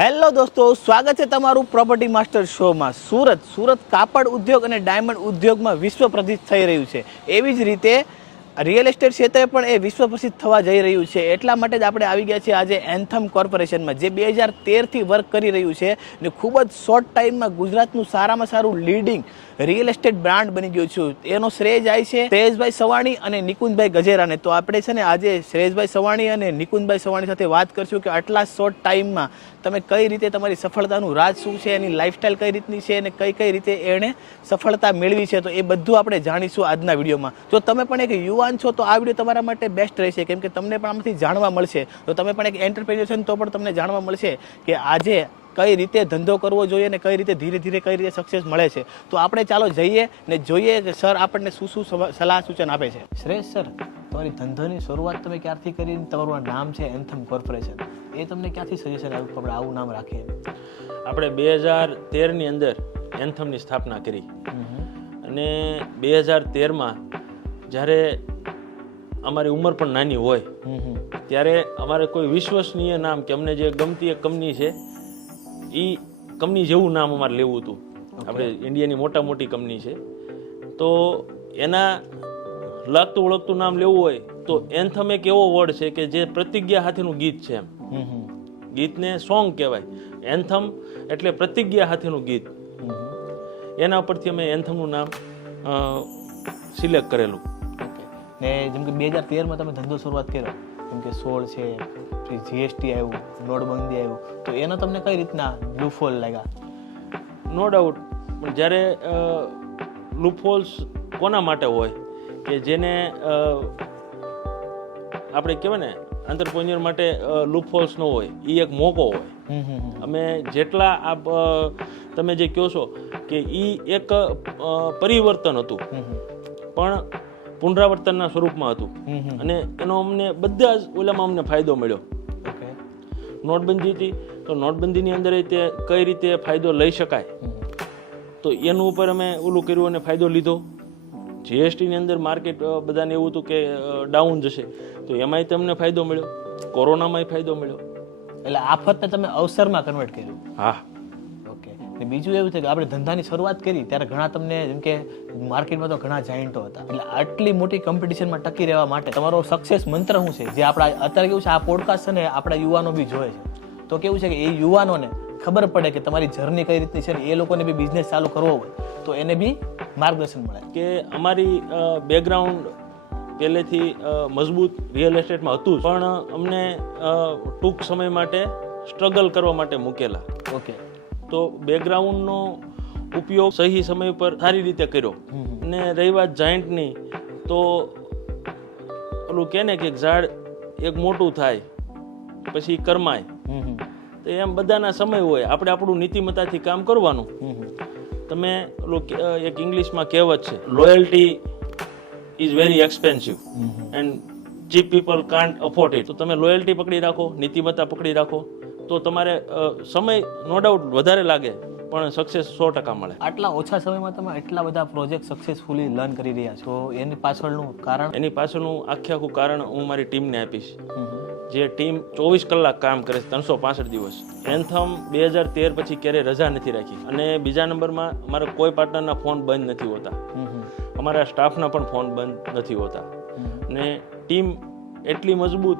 Hello દોસ્તો, સ્વાગત છે તમારું પ્રોપર્ટી માસ્ટર શોમાં. સુરત કાપડ ઉદ્યોગ અને ડાયમંડ ઉદ્યોગમાં વિશ્વ પ્રસિદ્ધ થઈ રહ્યું છે. એવી જ રીતે રિયલ એસ્ટેટ ક્ષેત્રે પણ એ વિશ્વ પ્રસિદ્ધ થવા જઈ રહ્યું છે. એટલા માટે જ આપણે આવી ગયા છીએ આજે એન્થમ કોર્પોરેશનમાં, જે 2013થી વર્ક કરી રહ્યું છે અને ખૂબ જ શોર્ટ ટાઈમમાં ગુજરાતનું સારામાં સારું લીડિંગ રિયલ એસ્ટેટ બ્રાન્ડ બની ગયું છું. એનો શ્રેય જાય છે શ્રેયસભાઈ સવાણી અને નિકુંજભાઈ ગજેરાને. તો આપણે છે ને આજે શ્રેયસભાઈ સવાણી અને નિકુંજભાઈ સવાણી સાથે વાત કરશું કે આટલા શોર્ટ ટાઈમમાં તમે કઈ રીતે તમારી સફળતાનું રાજ શું છે, એની લાઈફસ્ટાઈલ કઈ રીતની છે અને કઈ રીતે એણે સફળતા મેળવી છે. તો એ બધું આપણે જાણીશું આજના વિડીયોમાં. જો તમે પણ એક યુવાન છો તો આ વિડીયો તમારા માટે બેસ્ટ રહેશે, કેમ કે તમને પણ આમાંથી જાણવા મળશે. તો તમે પણ એક એન્ટરપ્રેન્યોર છો તો પણ તમને જાણવા મળશે કે આજે કઈ રીતે ધંધો કરવો જોઈએ અને કઈ રીતે ધીરે ધીરે કઈ રીતે સક્સેસ મળે છે. તો આપણે ચાલો જઈએ ને જોઈએ કે સર આપણને શું શું સલાહ સૂચન આપે છે. શ્રેયસ સર, તમારી ધંધાની શરૂઆત તમે ક્યારથી કરી? તમારું નામ છે એન્થમ કોર્પોરેશન, એ તમને ક્યાંથી સજેશન આવ્યું આપણે આવું નામ રાખીએ? આપણે 2013ની અંદર એન્થમની સ્થાપના કરી અને 2013માં જ્યારે અમારી ઉંમર પણ નાની હોય ત્યારે અમારે કોઈ વિશ્વસનીય નામ કે અમને જે ગમતી એક કંપની છે એ કંપની જેવું નામ અમારે લેવું હતું. આપણે ઇન્ડિયાની મોટી કંપની છે તો એના લાગતું ઓળખતું નામ લેવું હોય તો એન્થમ એક એવો વર્ડ છે કે જે પ્રતિજ્ઞા સાથેનું ગીત છે. એમ ગીતને સોંગ કહેવાય. એન્થમ એટલે પ્રતિજ્ઞા સાથેનું ગીત. એના પરથી અમે એન્થમનું નામ સિલેક્ટ કરેલું. ને જેમ કે 2013માં તમે ધંધો શરૂઆત કર્યો, જેમ કે 16 છે, પછી જીએસટી આવ્યું, નોટબંધી આવ્યું, તો એનો તમને કઈ રીતના લૂફોલ લાગ્યા? નો ડાઉટ, પણ જ્યારે લૂપહોલ્સ કોના માટે હોય કે જેને આપણે કહેવાય ને એન્ટરપ્રેન્યોર માટે લૂપહોલ્સ ન હોય, એ એક મોકો હોય. અમે જેટલા તમે જે કહો છો કે એ એક પરિવર્તન હતું પણ પુનરાવર્તનના સ્વરૂપમાં હતું અને એનો અમને બધા જ ઓલામાં અમને ફાયદો મળ્યો. નોટબંધી હતી તો નોટબંધીની અંદર તે કઈ રીતે ફાયદો લઈ શકાય તો એનું ઉપર અમે ઓલું કર્યું અને ફાયદો લીધો. જીએસટીની અંદર માર્કેટ બધાને એવું હતું કે ડાઉન જશે તો એમાંય તમને ફાયદો મળ્યો, કોરોનામાંય ફાયદો મળ્યો. એટલે આફતને તમે અવસરમાં કન્વર્ટ કર્યું. હા, ઓકે. ને બીજું એવું છે કે આપણે ધંધાની શરૂઆત કરી ત્યારે ઘણા તમને જેમ કે માર્કેટમાં તો ઘણા જાયન્ટો હતા, એટલે આટલી મોટી કોમ્પિટિશનમાં ટકી રહેવા માટે તમારો સક્સેસ મંત્ર શું છે? જે આપણા અત્યારે કેવું છે, આ પોડકાસ્ટ છે ને આપણા યુવાનો બી જોવે છે, તો કેવું છે કે એ યુવાનોને ખબર પડે કે તમારી જર્ની કઈ રીતની છે ને એ લોકોને બી બિઝનેસ ચાલુ કરવો હોય તો એને બી માર્ગદર્શન મળે. કે અમારી બેકગ્રાઉન્ડ પહેલેથી મજબૂત રિયલ એસ્ટેટમાં હતું પણ અમને ટૂંક સમય માટે સ્ટ્રગલ કરવા માટે મૂકેલા. ઓકે. તો બેકગ્રાઉન્ડનો ઉપયોગ સહી સમય પર સારી રીતે કર્યો. અને રહી વાત જાયન્ટની, તો ઓલું કહે ને કે ઝાડ એક મોટું થાય પછી કરમાય, તો એમ બધાના સમય હોય. આપણે આપણું નીતિમત્તાથી કામ કરવાનું. તમે એક ઇંગ્લિશમાં કહેવત છે, loyalty is very expensive and cheap people can't afford it. તો તમે લોયલ્ટી પકડી રાખો, નીતિમત્તા પકડી રાખો તો તમારે સમય નો ડાઉટ વધારે લાગે પણ સક્સેસ 100% મળે. આટલા ઓછા સમયમાં તમે એટલા બધા પ્રોજેક્ટ સક્સેસફુલી લર્ન કરી રહ્યા છો, એની પાછળનું કારણ? એની પાછળનું આખું કારણ હું મારી ટીમને આપીશ. જે ટીમ 24 કલાક કામ કરે છે, 365 દિવસ. એન્થમ 2013 પછી ક્યારેય રજા નથી રાખી. અને બીજા નંબરમાં અમારા કોઈ પાર્ટનરના ફોન બંધ નથી હોતા, અમારા સ્ટાફના પણ ફોન બંધ નથી હોતા. અને ટીમ એટલી મજબૂત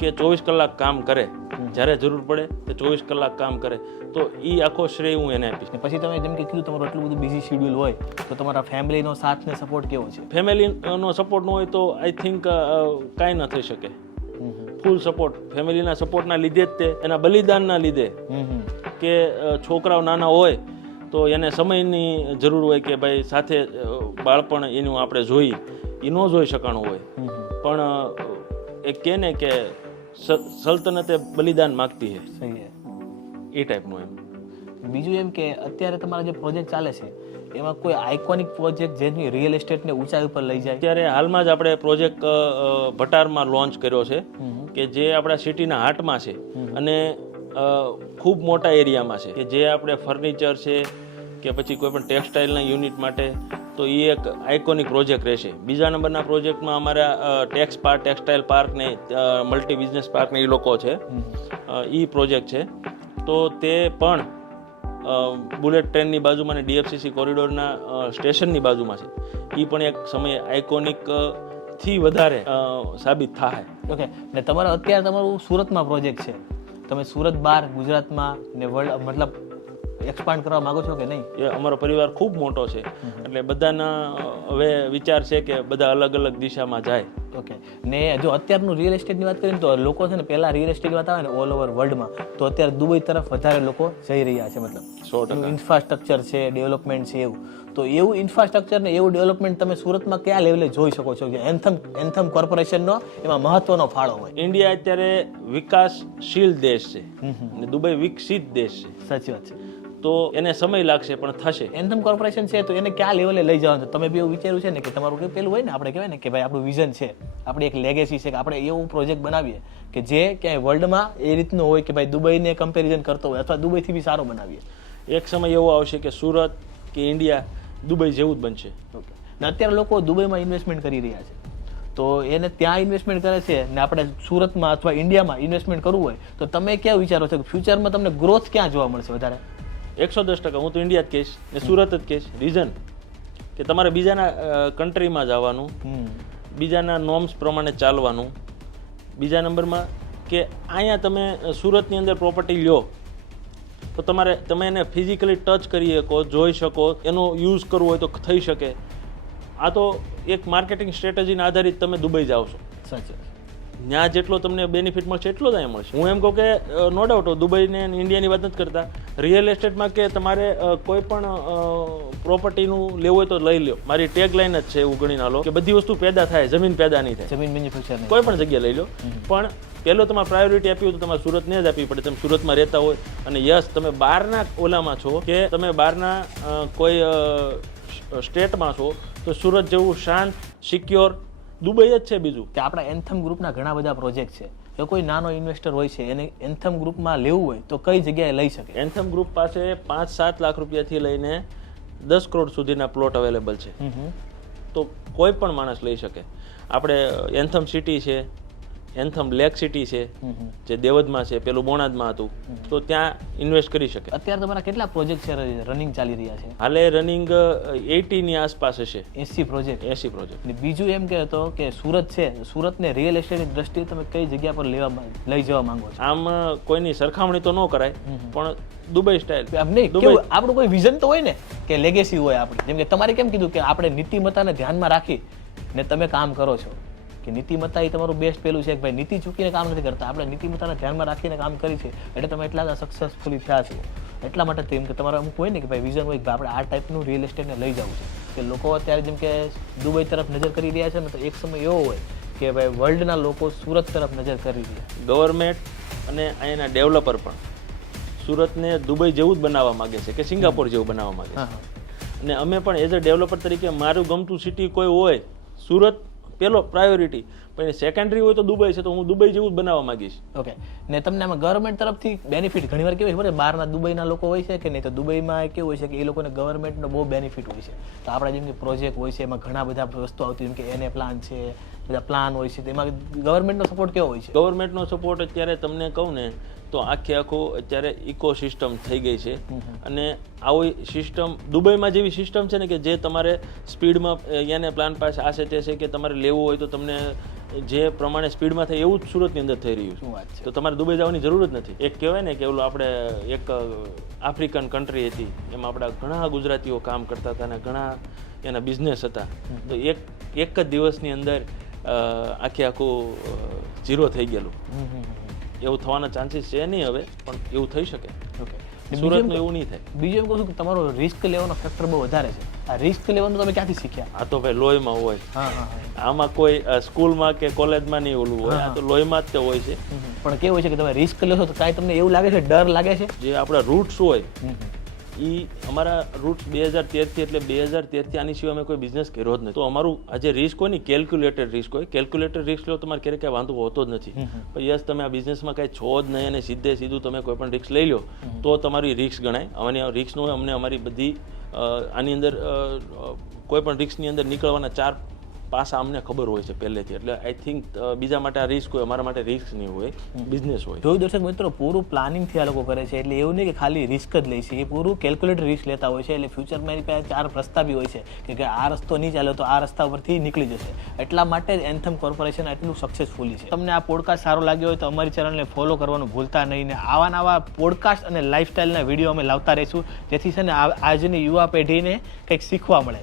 કે 24 કલાક કામ કરે, જ્યારે જરૂર પડે તે 24 કલાક કામ કરે. તો એ આખો શ્રેય હું એને આપીશ. પછી તમે જેમ કે કીધું તમારું એટલું બધું બિઝી શેડ્યુલ હોય તો તમારા ફેમિલીનો સાથ ને સપોર્ટ કેવો છે? ફેમિલીનો સપોર્ટ ન હોય તો આઈ થિંક કાંઈ ન થઈ શકે. ફૂલ સપોર્ટ, ફેમિલીના સપોર્ટના લીધે જ તે, એના બલિદાનના લીધે કે છોકરાઓ નાના હોય તો એને સમયની જરૂર હોય કે ભાઈ સાથે બાળપણ એનું આપણે જોઈ, એ ન જોઈ શકાણું હોય. પણ એ કહે ને કે સલ્તનતે બલિદાન માગતી છે, એ ટાઈપનું. એમ બીજું એમ કે અત્યારે તમારા જે પ્રોજેક્ટ ચાલે છે એમાં કોઈ આઇકોનિક પ્રોજેક્ટ જેની રિયલ એસ્ટેટને ઊંચાઈ ઉપર લઈ જાય? અત્યારે હાલમાં જ આપણે પ્રોજેક્ટ ભટારમાં લોન્ચ કર્યો છે કે જે આપણા સિટીના હાર્ટમાં છે અને ખૂબ મોટા એરિયામાં છે, કે જે આપણે ફર્નિચર છે કે પછી કોઈ પણ ટેક્સટાઇલના યુનિટ માટે તો એ એક આઇકોનિક પ્રોજેક્ટ રહેશે. બીજા નંબરના પ્રોજેક્ટમાં અમારા ટેક્સટાઇલ પાર્ક ને મલ્ટી બિઝનેસ પાર્ક ને એ લોકો છે, એ પ્રોજેક્ટ છે તો તે પણ બુલેટ ટ્રેનની બાજુમાં અને DFCC કોરિડોરના સ્ટેશનની બાજુમાં છે. એ પણ એક સમયે આઇકોનિક થી વધારે સાબિત થાય. ઓકે, ને તમારા અત્યારે તમારું સુરતમાં પ્રોજેક્ટ છે, તમે સુરત બહાર ગુજરાતમાં ને વર્લ્ડ મતલબ એક્સપાન્ડ કરવા માંગો છો કે નહીં? એ અમારો પરિવાર ખૂબ મોટો છે, એટલે બધાના હવે વિચાર છે કે બધા અલગ અલગ દિશામાં જાય. ઓકે, ને જો અત્યારનું રિયલ એસ્ટેટની વાત કરીએ તો લોકો છે ને, પહેલા રિયલ એસ્ટેટની વાત આવે ને ઓલ ઓવર વર્લ્ડમાં, તો અત્યારે દુબઈ તરફ વધારે લોકો જઈ રહ્યા છે. મતલબ 100% ઇન્ફ્રાસ્ટ્રક્ચર છે, ડેવલપમેન્ટ છે, એવું તો એવું ઇન્ફ્રાસ્ટ્રક્ચર ને એવું ડેવલપમેન્ટ તમે સુરતમાં કયા લેવલે જોઈ શકો છો કે એન્થમ કોર્પોરેશનનો એમાં મહત્વનો ફાળો હોય? ઇન્ડિયા અત્યારે વિકાસશીલ દેશ છે અને દુબઈ વિકસિત દેશ છે. સાચી વાત છે. તો એને સમય લાગશે પણ થશે. એન્થમ કોર્પોરેશન છે તો એને કયા લેવલે લઈ જવાનું છે? તમે બી એવું વિચાર્યું છે ને કે તમારું કે પેલું હોય ને, આપણે કહેવાય ને કે ભાઈ આપણું વિઝન છે, આપણી એક લેગેસી છે કે આપણે એવું પ્રોજેક્ટ બનાવીએ કે જે ક્યાંય વર્લ્ડમાં એ રીતનું હોય કે ભાઈ દુબઈને કમ્પેરિઝન કરતો હોય અથવા દુબઈથી બી સારો બનાવીએ. એક સમય એવો આવશે કે સુરત કે ઇન્ડિયા દુબઈ જેવું જ બનશે. ઓકે, ને અત્યારે લોકો દુબઈમાં ઇન્વેસ્ટમેન્ટ કરી રહ્યા છે, તો એને ત્યાં ઇન્વેસ્ટમેન્ટ કરે છે ને આપણે સુરતમાં અથવા ઇન્ડિયામાં ઇન્વેસ્ટમેન્ટ કરવું હોય તો તમે ક્યાં વિચારો છો કે ફ્યુચરમાં તમને ગ્રોથ ક્યાં જોવા મળશે વધારે? 110% હું તો ઇન્ડિયા જ કહીશ ને સુરત જ કહીશ. રીઝન કે તમારે બીજાના કન્ટ્રીમાં જવાનું, બીજાના નોર્મ્સ પ્રમાણે ચાલવાનું. બીજા નંબરમાં કે અહીંયા તમે સુરતની અંદર પ્રોપર્ટી લ્યો તો તમે એને ફિઝિકલી ટચ કરી શકો, જોઈ શકો, એનો યુઝ કરવો હોય તો થઈ શકે. આ તો એક માર્કેટિંગ સ્ટ્રેટેજીના આધારિત તમે દુબઈ જાઓ છો. સાચું. ત્યાં જેટલો તમને બેનિફિટ મળશે એટલો જ અહીંયા મળશે. હું એમ કહું કે નો ડાઉટ દુબઈને ઇન્ડિયાની વાત નથી કરતા, રિયલ એસ્ટેટમાં કે તમારે કોઈ પણ પ્રોપર્ટીનું લેવું હોય તો લઈ લો. મારી ટેગ લાઈન જ છે એવું ગણી ના લો કે બધી વસ્તુ પેદા થાય, જમીન પેદા નહીં થાય. જમીન મેન્યુફેક્ચર કોઈ પણ જગ્યાએ લઈ લો, પણ પહેલો તમારે પ્રાયોરિટી આપી હોય તો તમારે સુરતને જ આપવી પડે. તમે સુરતમાં રહેતા હોય અને યસ તમે બહારના ઓલામાં છો કે તમે બહારના કોઈ સ્ટેટમાં છો તો સુરત જેવું શાંત, સિક્યોર દુબઈ જ છે. બીજું કે આપણા એન્થમ ગ્રુપના ઘણા બધા પ્રોજેક્ટ છે, જો કોઈ નાનો ઇન્વેસ્ટર હોય છે એને એન્થમ ગ્રુપમાં લેવું હોય તો કઈ જગ્યાએ લઈ શકે? એન્થમ ગ્રુપ પાસે 5-7 લાખ રૂપિયાથી લઈને 10 કરોડ સુધીના પ્લોટ અવેલેબલ છે. તો કોઈ પણ માણસ લઈ શકે. આપણે એન્થમ સિટી છે, એન્થમ લેક સિટી છે જે દેવદમાં છે, પેલું બોણાદમાં હતું, તો ત્યાં ઇન્વેસ્ટ કરી શકે. અત્યારે તમારા કેટલા પ્રોજેક્ટ છે રનિંગ ચાલી રહ્યા છે? હાલે રનિંગ 80 ની આસપાસ હશે. 80 પ્રોજેક્ટ. 80 પ્રોજેક્ટ. અને બીજું એમ કહેતો કે સુરત છે, સુરતને રિયલ એસ્ટેટની દ્રષ્ટિએ તમે કઈ જગ્યા પર લઈ જવા માંગો છો? આમ કોઈની સરખામણી તો ન કરાય, પણ દુબઈ સ્ટાઇલ. આમ નહીં, કેવું આપણું કોઈ વિઝન તો હોય ને કે લેગેસી હોય આપણી. જેમ કે તમારે કેમ કીધું કે આપણે નીતિમત્તાને ધ્યાનમાં રાખી ને તમે કામ કરો છો, કે નીતિમત્તા એ તમારું બેસ્ટ પેલું છે કે ભાઈ નીતિ ચૂકીને કામ નથી કરતા, આપણે નીતિમત્તાને ધ્યાનમાં રાખીને કામ કરી છે એટલે તમે એટલા સક્સેસફુલી થયા છો. એટલા માટે તેમ કે તમારે અમુક હોય ને કે ભાઈ વિઝન હોય કે આપણે આ ટાઈપનું રિયલ એસ્ટેટને લઈ જવું છે. કે લોકો અત્યારે જેમ કે દુબઈ તરફ નજર કરી રહ્યા છે ને, તો એક સમય એવો હોય કે ભાઈ વર્લ્ડના લોકો સુરત તરફ નજર કરી રહ્યા. ગવર્મેન્ટ અને અહીંના ડેવલપર પણ સુરતને દુબઈ જેવું જ બનાવવા માંગે છે કે સિંગાપોર જેવું બનાવવા માંગે છે. અને અમે પણ એઝ અ ડેવલપર તરીકે મારું ગમતું સિટી કોઈ હોય, સુરત પેલો પ્રાયોરિટી, પણ સેકન્ડરી હોય તો દુબઈ છે, તો હું દુબઈ જેવું જ બનાવવા માંગીશ. ઓકે, ને તમને આમાં ગવર્મેન્ટ તરફથી બેનિફિટ ઘણીવાર કેવું હોય, બહારના દુબઈના લોકો હોય છે કે નહીં, તો દુબઈમાં કેવું હોય છે કે એ લોકોને ગવર્મેન્ટનો બહુ બેનિફિટ હોય છે. તો આપણા જેમ કે પ્રોજેક્ટ હોય છે એમાં ઘણા બધા વસ્તુ આવતી, જેમ કે એને પ્લાન છે, બધા પ્લાન હોય છે, તેમાં ગવર્મેન્ટનો સપોર્ટ કેવો હોય છે? ગવર્મેન્ટનો સપોર્ટ અત્યારે તમને કહું ને તો આખું અત્યારે ઇકોસિસ્ટમ થઈ ગઈ છે. અને આવી સિસ્ટમ દુબઈમાં જેવી સિસ્ટમ છે ને કે જે તમારે સ્પીડમાં એને પ્લાન પાસે આ છે તે છે કે તમારે લેવું હોય તો તમને જે પ્રમાણે સ્પીડમાં થાય એવું જ સુરતની અંદર થઈ રહ્યું છે. તો તમારે દુબઈ જવાની જરૂર જ નથી. એક કહેવાય ને કે ઓલું આપણે એક આફ્રિકન કન્ટ્રી હતી, એમાં આપણા ઘણા ગુજરાતીઓ કામ કરતા હતા અને ઘણા એના બિઝનેસ હતા. તો એક જ દિવસની અંદર આખું ઝીરો થઈ ગયેલું. એવું થવાના ચાન્સીસ છે નહીં હવે, પણ એવું થઈ શકે. ઓકે, સુરતનું એવું નહીં થાય. બીજું એમ કહું છું કે તમારો રિસ્ક લેવાનો ફેક્ટર બહુ વધારે છે. આ રિસ્ક લેવાનું તમે ક્યાંથી શીખ્યા? આ તો ભાઈ લોહીમાં હોય. આમાં કોઈ સ્કૂલમાં કે કોલેજમાં નહીં ઓલું હોય, આ તો લોહીમાં જ તે હોય છે. પણ કેવું હોય છે કે તમે રિસ્ક લેશો તો કાંઈ તમને એવું લાગે છે, ડર લાગે છે? જે આપણા રૂટ્સ હોય એ અમારા રૂટ્સ 2013થી, એટલે 2013થી આની સિવાય અમે કોઈ બિઝનેસ કર્યો જ નથી. તો અમારું આ જે રિસ્ક હોય ને, કેલ્ક્યુલેટેડ રિસ્ક હોય. કેલ્ક્યુલેટેડ રિસ્ક લો તમારે ક્યારેક કાંઈ વાંધો હોતો જ નથી. પણ યસ, તમે આ બિઝનેસમાં કાંઈ છો જ નહીં અને સીધું તમે કોઈ પણ રિસ્ક લઈ લો તો તમારી રિસ્ક ગણાય. આની રિસ્કનું અમને અમારી બધી આની અંદર કોઈ પણ રિસ્કની અંદર નીકળવાના 4 પાસા અમને ખબર હોય છે પહેલેથી, એટલે આઈ થિંક બીજા માટે આ રિસ્ક હોય, અમારા માટે રિસ્ક નહીં હોય, બિઝનેસ હોય. જોયું દર્શક મિત્રો, પૂરું પ્લાનિંગથી આ લોકો કરે છે, એટલે એવું નહીં કે ખાલી રિસ્ક જ લે છે, એ પૂરું કેલ્ક્યુલેટેડ રિસ્ક લેતા હોય છે. એટલે ફ્યુચરમાં એની પાસે 4 રસ્તા બી હોય છે કે આ રસ્તો નહીં ચાલે તો આ રસ્તા પરથી નીકળી જશે. એટલા માટે જ એન્થમ કોર્પોરેશન આટલું સક્સેસફુલી છે. તમને આ પોડકાસ્ટ સારો લાગ્યો હોય તો અમારી ચેનલને ફોલો કરવાનું ભૂલતા નહીં, ને આવા પોડકાસ્ટ અને લાઇફસ્ટાઇલના વિડીયો અમે લાવતા રહીશું, જેથી છે ને આજની યુવા પેઢીને કંઈક શીખવા મળે.